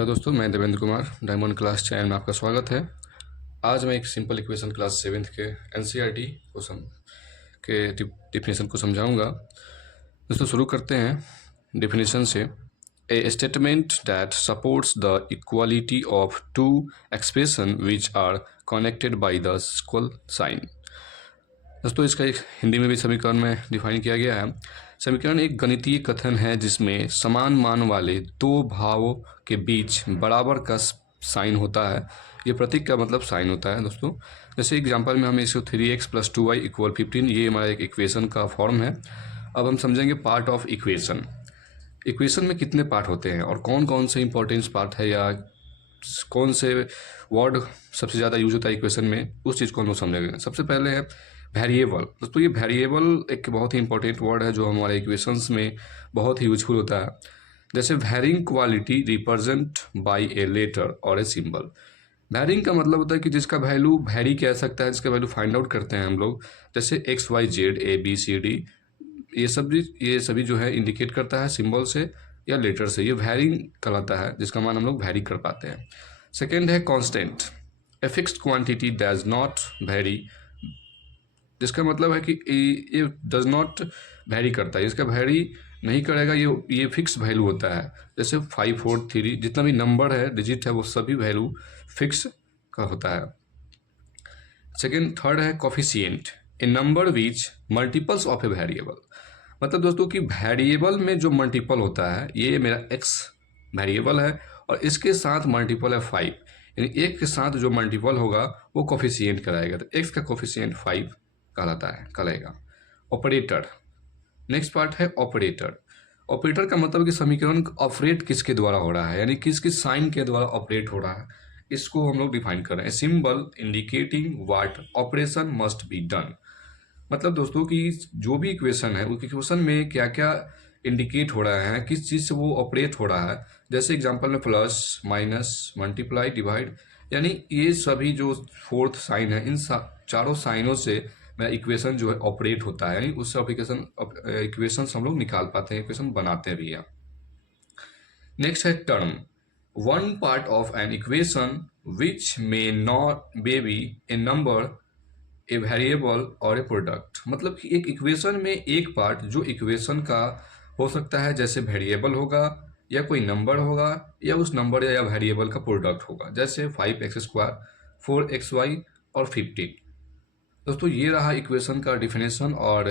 Hello दोस्तों, मैं Devendra Kumar diamond class channel में आपका स्वागत है। आज मैं एक सिंपल इक्वेशन क्लास 7th के एनसीईआरटी को के डिफिनेशन को समझाऊंगा। दोस्तों शुरू करते हैं डिफिनेशन से। A statement that supports the equality of two expression which are connected by the equal sign. दोस्तों इसका एक हिंदी में भी समीकरण में डिफाइन किया गया है। समीकरण एक गणितीय कथन है जिसमें समान मान वाले दो भावों के बीच बराबर का साइन होता है। ये प्रतीक का मतलब साइन होता है दोस्तों। जैसे एग्जांपल में हमें इसको 3x + 2y = 15, ये हमारा एक इक्वेशन का फॉर्म है। अब हम समझेंगे पार्ट ऑफ इक्वेशन। इक्वेशन में कितने पार्ट होते हैं और कौन कौन से इंपॉर्टेंट पार्ट है या कौन से वर्ड सबसे ज़्यादा यूज होता है इक्वेशन में, उस चीज़ को हम लोग समझेंगे। सबसे पहले है वेरिएबल। दोस्तों ये वेरिएबल एक बहुत ही इंपॉर्टेंट वर्ड है जो हमारे इक्वेशंस में बहुत ही यूजफुल होता है। जैसे varying quality represent by a letter और ए सिंबल। वेरिंग का मतलब होता है कि जिसका वैल्यू वेरी कह सकता है, जिसका वैल्यू फाइंड आउट करते हैं हम लोग। जैसे XYZ ABCD, ये सभी जो है इंडिकेट करता है सिंबल से या लेटर से। ये वेरिंग कहलाता है जिसका मान हम लोग वेरी कर पाते हैं। सेकेंड है constant. A fixed quantity does not very, जिसका मतलब है कि ये डज नॉट वेरी करता है, इसका वेरी नहीं करेगा, ये फिक्स वैल्यू होता है। जैसे 5 4 3 जितना भी नंबर है, डिजिट है, वो सभी वैल्यू फिक्स का होता है। थर्ड है coefficient. A number which multiples of a variable. मतलब दोस्तों कि वेरिएबल में जो मल्टीपल होता है, ये मेरा x वेरिएबल है और इसके साथ मल्टीपल है 5, यानी एक के साथ जो मल्टीपल होगा वो कोफिशिएंट कराएगा। तो x का कोफिशिएंट 5 कहलाएगा। ऑपरेटर। नेक्स्ट पार्ट है ऑपरेटर। ऑपरेटर का मतलब कि समीकरण ऑपरेट किसके द्वारा हो रहा है, यानी किस किस साइन के द्वारा ऑपरेट हो रहा है, इसको हम लोग डिफाइन कर रहे हैं। Symbol indicating what operation must be done. मतलब दोस्तों कि जो भी इक्वेशन है उस इक्वेशन में क्या क्या इंडिकेट हो रहा है, किस चीज़ से वो ऑपरेट हो रहा है। जैसे एग्जांपल में प्लस, माइनस, मल्टीप्लाई, डिवाइड, यानी ये सभी जो फोर्थ साइन है, इन चारों साइनों से मेरा इक्वेशन जो है ऑपरेट होता है, यानी उससे इक्वेशन हम लोग निकाल पाते हैं, इक्वेशन बनाते भी हैं। नेक्स्ट है term. One part of an equation which may not be A number, a variable और ए प्रोडक्ट। मतलब कि एक इक्वेशन में एक पार्ट जो इक्वेशन का हो सकता है, जैसे वेरिएबल होगा या कोई नंबर होगा या उस नंबर या वेरिएबल का प्रोडक्ट होगा। जैसे 5x², 4xy और 15। दोस्तों ये रहा इक्वेशन का डिफिनेशन और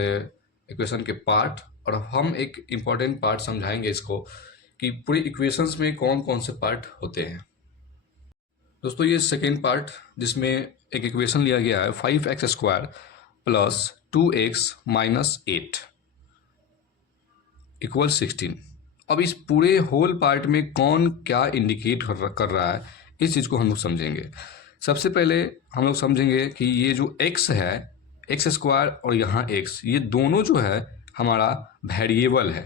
इक्वेशन के पार्ट। और हम एक इम्पॉर्टेंट पार्ट समझाएंगे इसको कि पूरी इक्वेशंस में कौन कौन से पार्ट होते हैं। दोस्तों ये सेकेंड पार्ट, जिसमें एक इक्वेशन लिया गया है 5x² + 2x - 8 = 16। अब इस पूरे होल पार्ट में कौन क्या इंडिकेट कर रहा है, इस चीज़ को हम लोग समझेंगे। सबसे पहले हम लोग समझेंगे कि ये जो x है, x² और यहाँ x, ये दोनों जो है हमारा वेरिएबल है।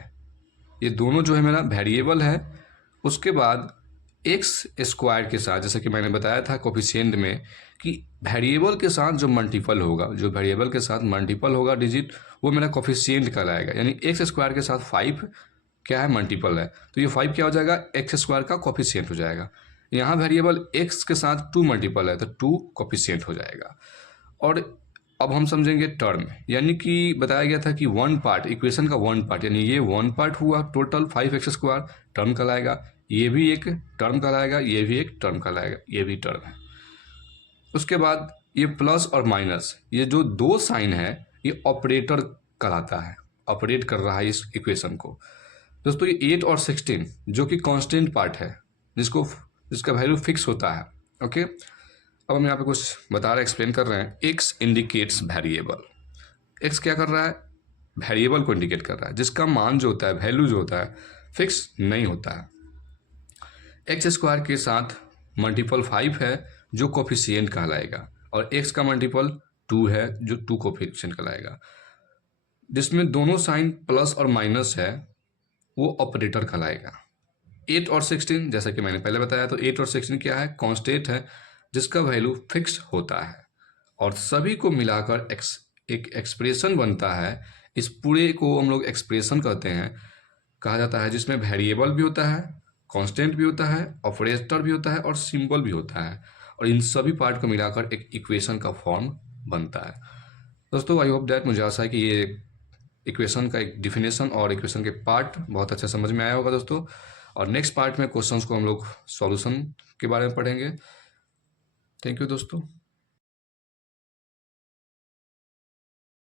ये दोनों जो है मेरा वेरिएबल है। उसके बाद x² के साथ, जैसे कि मैंने बताया था कोफिशिएंट में, कि वेरिएबल के साथ जो मल्टीपल होगा, जो वेरिएबल के साथ मल्टीपल होगा डिजिट, वो मेरा कोफिशिएंट कहलाएगा। यानी x² के साथ 5 क्या है, मल्टीपल है, तो ये 5 क्या हो जाएगा, x² का कोफिशिएंट हो जाएगा। यहाँ वेरिएबल x के साथ 2 मल्टीपल है तो 2 कोफिशिएंट हो जाएगा। और अब हम समझेंगे टर्म, यानी कि बताया गया था कि वन पार्ट, इक्वेशन का वन पार्ट, यानी ये वन पार्ट हुआ टोटल 5x² टर्म कहलाएगा, ये भी एक टर्म कहलाएगा, ये भी एक टर्म कहलाएगा, ये भी टर्म है। उसके बाद ये प्लस और माइनस, ये जो दो साइन है, ये ऑपरेटर कहलाता है, ऑपरेट कर रहा है इस इक्वेशन को। दोस्तों ये 8 और 16 जो कि कांस्टेंट पार्ट है, जिसका वैल्यू फिक्स होता है। ओके, अब हम यहाँ पे कुछ बता रहे हैं, एक्सप्लेन कर रहे हैं। x indicates variable. x क्या कर रहा है, वेरिएबल को इंडिकेट कर रहा है, जिसका मान जो होता है, वैल्यू जो होता है, फिक्स नहीं होता है। x² के साथ मल्टीपल 5 है जो कोफिशिएंट कहलाएगा, और x का मल्टीपल 2 है जो 2 कोफिशिएंट कहलाएगा। जिसमें दोनों साइन प्लस और माइनस है वो ऑपरेटर कहलाएगा। 8 और 16 जैसा कि मैंने पहले बताया, तो 8 और 16 क्या है, कांस्टेंट है जिसका वैल्यू फिक्स होता है, और सभी को मिलाकर एक एक्सप्रेशन बनता है। इस पूरे को हम लोग एक्सप्रेशन कहते हैं, कहा जाता है, जिसमें वेरिएबल भी होता है, कांस्टेंट भी होता है, ऑपरेटर भी होता है और सिंबल भी होता है, और इन सभी पार्ट को मिलाकर एक इक्वेशन का फॉर्म बनता है। दोस्तों आई होप दैट, मुझे आशा है कि ये इक्वेशन का एक डिफिनेशन और इक्वेशन के पार्ट बहुत अच्छा समझ में आया होगा दोस्तों। और नेक्स्ट पार्ट में क्वेश्चंस को हम लोग सॉल्यूशन के बारे में पढ़ेंगे। थैंक यू दोस्तों।